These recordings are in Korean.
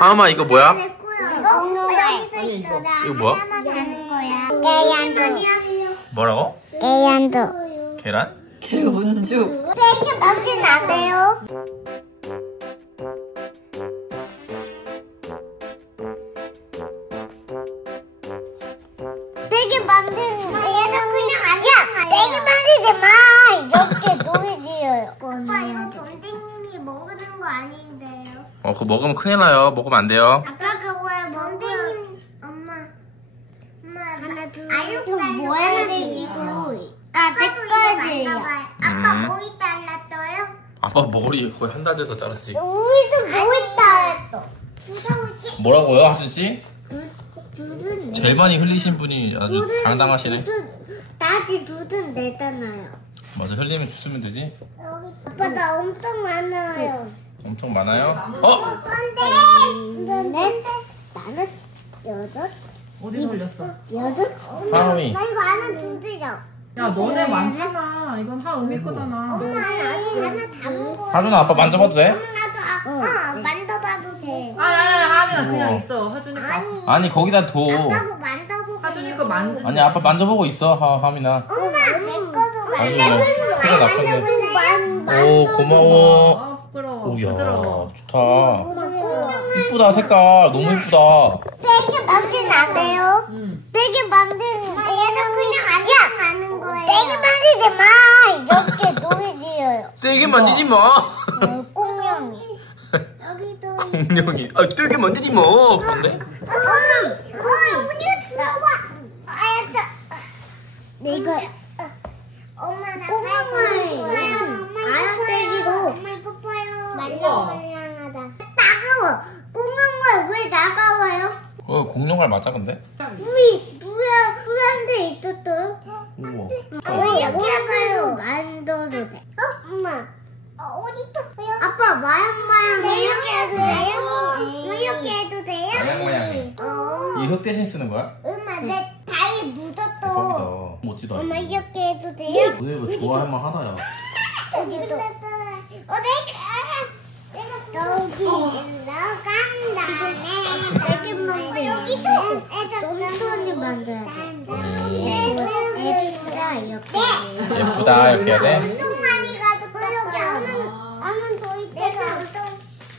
하은아 이거 뭐야? 여기도 있어. 이거 뭐야? 하는 거야. 뭐라고? 계란도. 계란? 개운죽. 되게 만지면 안 돼요. 되게 만지는 거. 얘는 그냥 아니야. 되게 만지지 마. 이렇게 노이지요. 아빠 이거 범댕님이 먹는 거 아닌데요? 그거 먹으면 큰일 나요. 먹으면 안 돼요. 아빠 그거 왜 범댕님 엄마 하나 둘. 이거 뭐야 이거? 때까지예요. 아빠 머리 잘랐어요? 아빠 머리 거의 한 달 돼서 자랐지. 우리도 머리 잘랐어. 뭐라고요, 하준씨? 두든 제일 많이 흘리신 분이 아주 당당하시네. 다시 두든 내잖아요. 맞아, 흘리면 주스면 되지. 아빠 나 엄청 많아요. 엄청 많아요. 근데 나는 여덟. 어디서 흘렸어? 여덟? 하은이. 나 이거 하나 두드려. 야 너네 많잖아. 이건 하은이 거잖아. 엄마 아니 하나 다 먹어. 하준아 아빠 만져봐도 돼? 엄마 나도 만져봐도 돼. 하은아 그냥 있어. 하준이가. 아니 거기다 둬. 아빠도 만져보고. 하준이가 만져. 아니 아빠 만져보고 있어, 하민아. 엄마 내 거도 아니, 만져보고. 오, 고마워. 아 부끄러워. 오야, 부드러워. 좋다. 이쁘다, 색깔. 너무 이쁘다. 되게 만지면 안 돼요. 응. 되게 만지는 거. 얘는 그냥 아니야. 하는 거예요. 되게 만지지 마. 이렇게 노이지요. 되게 만지지 마. 꽁룡이. 여기도. 공룡이. 되게 만지지 마. 근데? 어머니 들어와. 알았어. 내가 엄마 나 꽁룡을 아양떼기로 엄마 이거 봐요. 말랑말랑하다. 나가워. 꽁룡을 왜 나가와요? 공룡알 맞아 근데? 뿌얀 데 있었어요? 우와. 왜 이렇게 하나요? 만져도 돼. 엄마. 어디 또? 아빠 마양마양 이렇게 해도 돼요? 이렇게 해도 돼요? 마양마양해. 이 흙 대신 쓰는 거야? 엄마 내 다리 묻었어. 대박이다. 멋지다. 엄마 이렇게 해도 돼요? 너네 이거 좋아할 만하다 야. 어디 또? 내가 여기 올라간다. 이렇게 만들어. 여기도 쫀쫀이 만들어야 돼. 예쁘다 이렇게. 예쁘다 이렇게 해야 돼? 엄청 많이 가득 여기 안은 더 이쁘다.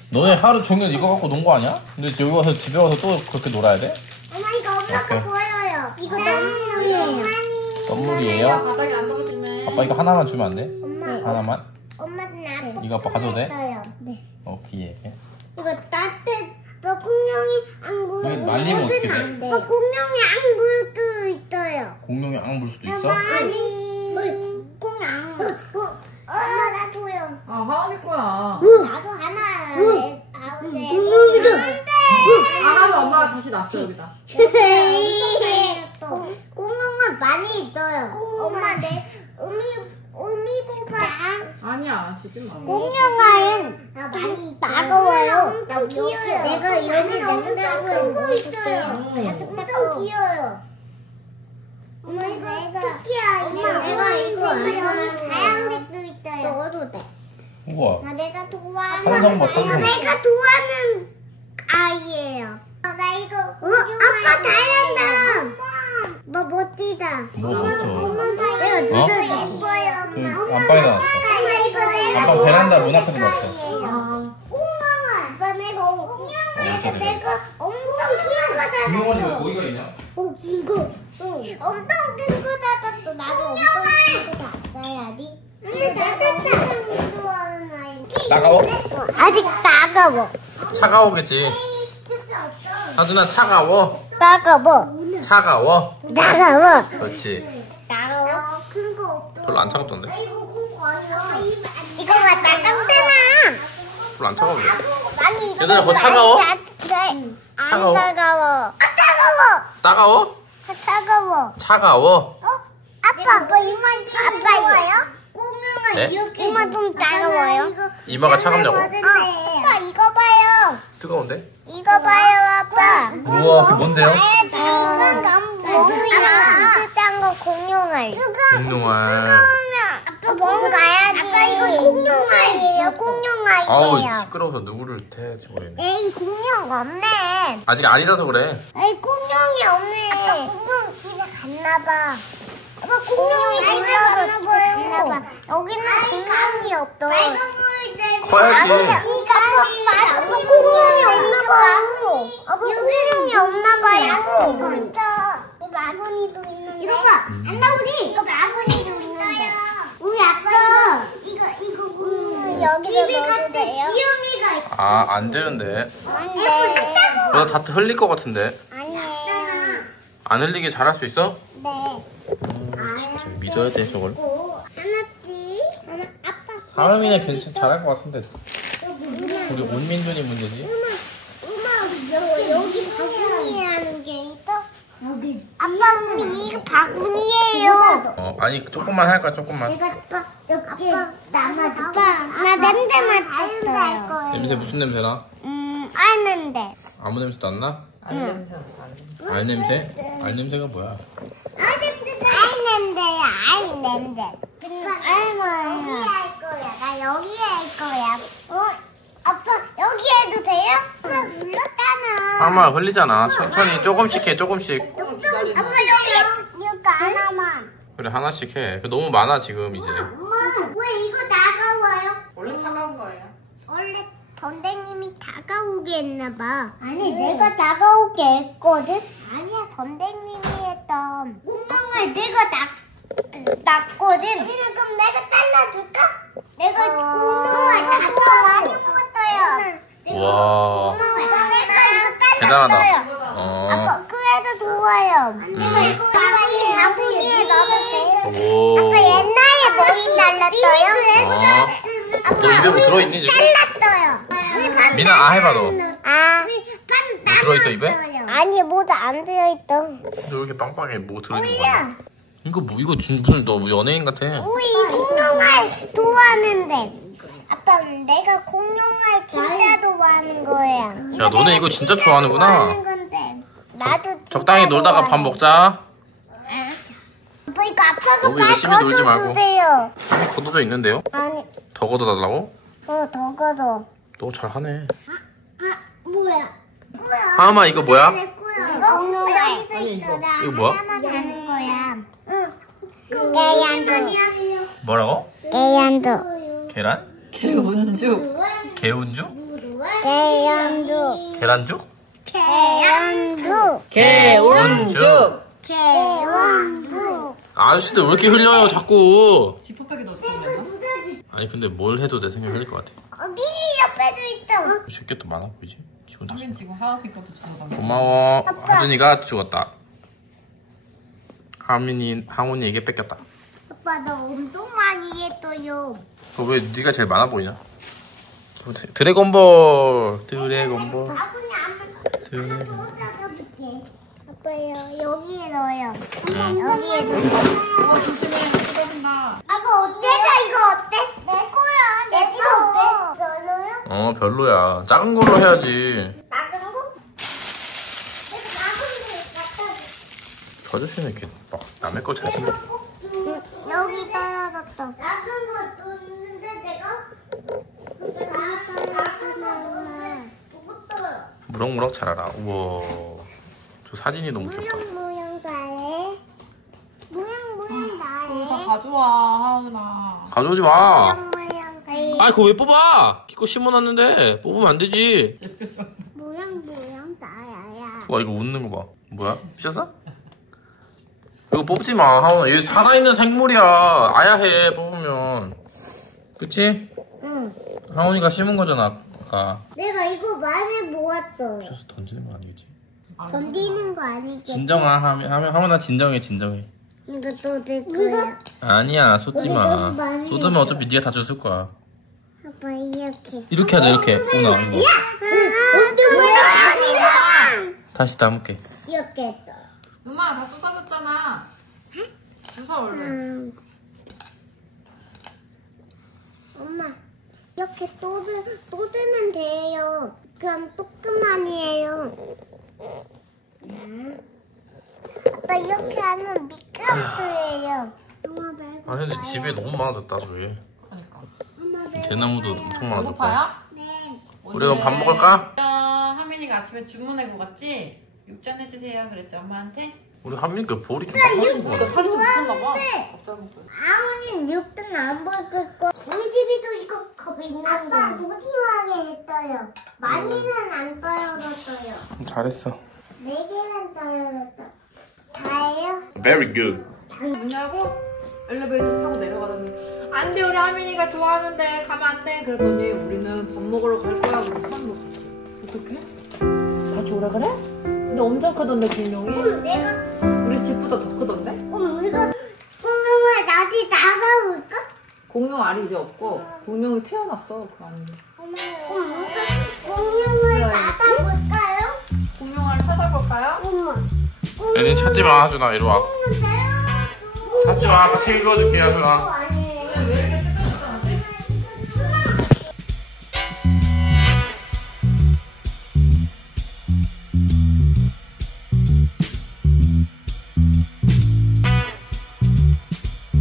너네 하루 종일 이거 갖고 논 거 아니야? 근데 여기 와서 집에 와서 또 그렇게 놀아야 돼? 엄마 이거 엄마가 보여요. 이거 선물이에요. 선물이에요? 바닥에 안 떨어지네. 아빠 이거 하나만 주면 안 돼? 엄마. 하나만? 엄마는 나. 이거 아빠 가져도 돼? 네. 오케이. 이거 따뜻. 너 공룡이 안 물어. 이게 말리면 어떻게 돼? 공룡이 안 물을 수도 있어요. 공룡이 앙 물 수도 있어? 아니. 공룡 안 물어. 엄마 나도요. 아 하은이 거야. 나도 하나. 공룡이다. 하나 엄마가 다시 놨어 여기다. 공룡은 많이 있어요. 엄마 내 우미보다 아니야 지지 마. 공룡은 많이 따가워요. 엄청 귀여워요. 내가 여기 냉장고에 넣고 있어요. 엄청 귀여워요. 엄마 이거 토끼야. 내가 이거 여기 다양색도 있어요. 넣어도 돼. 우와. 내가 좋아하는 한성 봐, 한성. 내가 좋아하는 아이예요. 나 이거 아빠 잘한다. 뭐 멋지다. 뭐 멋져. 내가 진짜 예뻐요, 엄마. 안방에 나왔어. 엄마 이거 내가 아빠 베란다 문 앞에 놨어. 아. 공룡아, 아빠 내가 내가 엄청 큰 거 잡았어. 공룡이 왜 거기가 있냐? 이거 엄청 큰 거 잡았어. 나도 엄청 큰 거 잡아야지. 내가 좋아하는 아이. 따가워? 아직 따가워. 차가워겠지. 하준아 차가워? 따가워. 차가워? 따가워. 그렇지. 따가워. 큰 거 없어. 별로 안 차갑던데? 이거 큰 거 아니야. 이거 봐, 따갑잖아. 별로 안 차가운데? 많이 얘들아, 그거 차가워? 네. 안 차가워? 따가워. 따가워. 따가워? 차가워. 차가워? 아빠 이만 차가워요? 네? 이마 좀 따가워요? 이마가 차갑냐고? 아빠 이거 봐요. 뜨거운데? 이거 봐요, 아빠. 우와, 그 뭔데요? 이건 너무 뭐야? 딴거 공룡알. 공룡알. 아빠 아빠 뭔가야지. 아빠 이거 공룡아이예요. 공룡아이예요. 아우 시끄러워서 누구를 해야지 모르겠네. 에이 공룡 없네. 아직 아니라서 그래. 에이 공룡이 없네. 아빠 공룡 집에 갔나봐. 아빠 공룡이 갔나봐요. 여기는 공룡이 없어. 커야지. 아빠 공룡이 없나봐요. 아빠 공룡이 없나봐요. 진짜. 이 마구니도 있는데. 이거 봐. 안 나오지? 이거 마구니도 있는데. 우리 아빠 이거 여기다 넣어도 돼요? 지영이가 있어. 아 안 되는데. 안돼. 그러다 다 흘릴 것 같은데. 아니에요. 안 흘리게 잘할 수 있어? 네. 진짜 믿어야 돼 저걸. 하나지. 하나 아빠. 하람이는 괜찮 잘할 것 같은데. 우리 온민준이 문제지. 엄마 여기 바구니라는 게 있어? 여기. 아빠 우리 이거 바구니예요. 아니 조금만 할까 조금만. 내가 아빠 여기 남아도 나 냄새 맡았어요. 냄새 무슨 냄새나? 알 냄새. 아무 냄새도 안 나? 알 냄새 안 나. 알 냄새? 알 냄새가 뭐야? 알 냄새야. 알 냄새. 근데 알 뭐예요? 여기 할 거야. 나 여기 할 거야. 아빠 여기 해도 돼요? 아빠 눌렀잖아. 하마 흘리잖아. 천천히 조금씩 해 조금씩. 아빠 여기 하나만. 그래 하나씩 해. 너무 많아 지금 이제. 엄마 왜 이거 나가워요? 원래 차가운 거예요. 원래 선생님이 다가오게 했나봐. 아니 내가 다가오게 했거든? 아니야 선생님이 했던 구멍을 내가 놨거든. 그럼 내가 잘라줄까? 내가 구멍을 많이 먹었어요. 와 내가 대단하다. 아빠 그래도 좋아요. 내가 이거 아빠 이 바구니에 넣어도 돼요? 오. 아빠 옛날에 머리 잘랐어요? 너 입에 뭐 들어있니 지금? 잘랐어요. 미나 아 해봐 너. 아. 뭐 들어있어 입에? 아니 뭐도 안 들어있어. 너 왜 이렇게 빵빵해? 뭐 들어있는 거야? 이거 뭐 이거 무슨 너 연예인 같아. 우리 공룡알 좋아하는데. 아빠 내가 공룡알 진짜 좋아하는 거야. 야 너네 이거 진짜 좋아하는구나. 좋아하는 건데. 나도 적당히 진짜 놀다가 밥 좋아해. 먹자. 아빠 이거 아빠가 너무 발 열심히 놀지 말고. 걷어주세요. 걷어져 있는데요? 아니 더 걷어달라고? 더 걷어. 너 잘하네. 뭐야? 하마 이거 뭐야? 이거 여기도 있어. 나 이거 뭐야? 하나만 하는 거야. 응. 계란도. 뭐라고? 계란도. 계란? 개운죽. 개운죽? 계란도. 계란죽? 계란도. 개운죽. 계란도. 아저씨들 왜 이렇게 흘려요 자꾸. 지퍼백에 넣어줄 거려나? 아니 근데 뭘 해도 내 생각에 흘릴 것 같아. 미니 옆에도 있어. 이 새끼 또 많아 보이지? 기분 탓이야. 하긴 지금 하나씩 것도 주워다. 고마워. 하준이가 죽었다. 항훈이에게 뺏겼다. 아빠 나 엄청 많이 했어요. 너 왜 네가 제일 많아 보이냐? 드래곤볼. 드래곤볼. 바구니 안에 드래곤볼. 넣어볼게. 아빠요 여기에 넣어요. 응. 여기에 넣어. 조심해. 뜯어진다. 아빠 어때서 이거 어때? 내 거야. 내 거 어때? 별로요? 별로야. 작은 걸로 해야지. 작은 거? 내가 작은 거 갖다 줘. 저 아저씨는 이렇게 막 남의 거 잘 챙겨. 여기 떨어졌다. 작은 거 뒀는데 내가? 무럭무럭 자라라. 우와. 저 사진이 너무 귀엽다. 모양 나해. 모양 그거 다 나해. 가져와, 하은아. 가져오지 마. 모양 나해. 아, 그거 왜 뽑아? 기껏 심어놨는데 뽑으면 안 되지. 모양 나야. 와, 이거 웃는 거 봐. 뭐야? 미쳤어? 이거 뽑지 마, 하은아. 얘 살아있는 생물이야. 아야해, 뽑으면. 그치? 응. 하은이가 심은 거잖아, 아까. 내가 이거 많이 모았어. 그래서 던지는 거 아니겠지? 던지는 거 아니겠지? 하은아 진정해, 진정해. 이거 또 내 거야. 아니야, 쏟지 마. 너무 많이 쏟으면 어차피 네가 다 줬을 거야. 아빠 이렇게. 이렇게 하자, 이렇게. 오나, 이거. 다시 담을게. 이렇게 했어. 엄마, 다 쏟아졌잖아. 주워, 원래. 엄마 이렇게 또 뜨면 돼요. 그럼 조금만이에요. 아빠 이렇게 하면 미끄럼틀이에요. 엄마 말고 아 근데 집에 너무 많아졌다 왜? 그러니까. 대나무도 엄청 많아졌다. 배고파요? 네. 우리가 밥 먹을까? 하민이가 아침에 주문해고 갔지? 육전 해주세요 그랬지 엄마한테? 우리 한민이가 볼이 좀 빠진 거 같아. 살이 좀 붙었나봐. 갑자기 먹고. 아우는 6등 안 먹을 거. 우리 집에도 이거 겁이 있는데. 아빠 무심하게 했어요. 많이는 안 떨어졌어요. 잘했어. 4개만 떨어졌어. 다예요? Very good. 문 열고 엘리베이터 타고 내려가더니 안돼 우리 하민이가 좋아하는데 가면 안돼 그랬더니 우리는 밥 먹으러 갈 거야 그러고 산으로 갔어. 어떡해? 다시 오라 그래? 근데 엄청 크던데 공룡이? 내가 우리 집보다 더 크던데? 우리가 공룡을 나중에 나가볼까? 공룡 알이 이제 없고 공룡이 태어났어 그 안에. 우리가 공룡을 나가볼까요? 공룡 알 찾아볼까요? 엄마. 애는 찾지 마, 하준아. 이리 와. 공룡 데려가도 찾지 마. 아빠 책 읽어줄게, 하준아.